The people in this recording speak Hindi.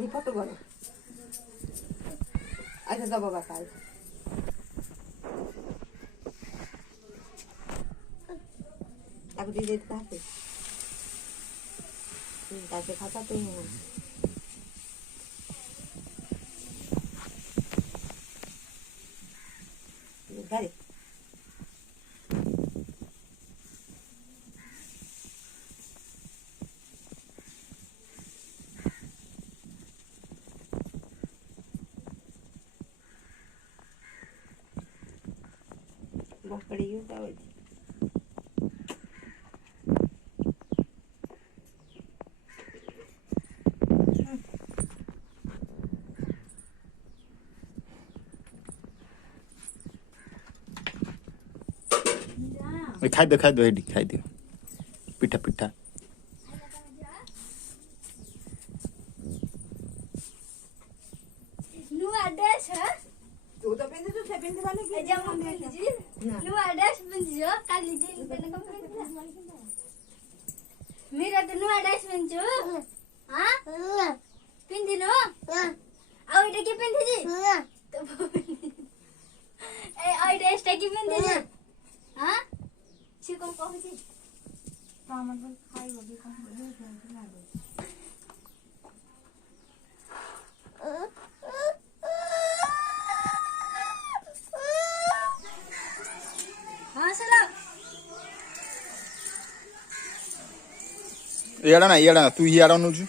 এই কত বড় আচ্ছা দাও বাবা কাল তাকে দিয়ে দিতে হবে তাকে খাতাতে গাড়ি बकरियों का खाई दो एडी खाई दो पिठा पिठा नु एड्रेस है तू तो पिंदी तो से पिंदी वाले की जब हम जी नु एड्रेस पिंजो काली जी पहले कम मेरा तो नु एड्रेस पिंजो हां पिंदी नो आ ओइटा के पिंदी जी तो ए ओइटा एस्टा की पिंदी जी हां सी कम कहू जी सामान पर खाई होगी कम बोले ना दो हां चलो येड़ा ना तू येड़ा नु छु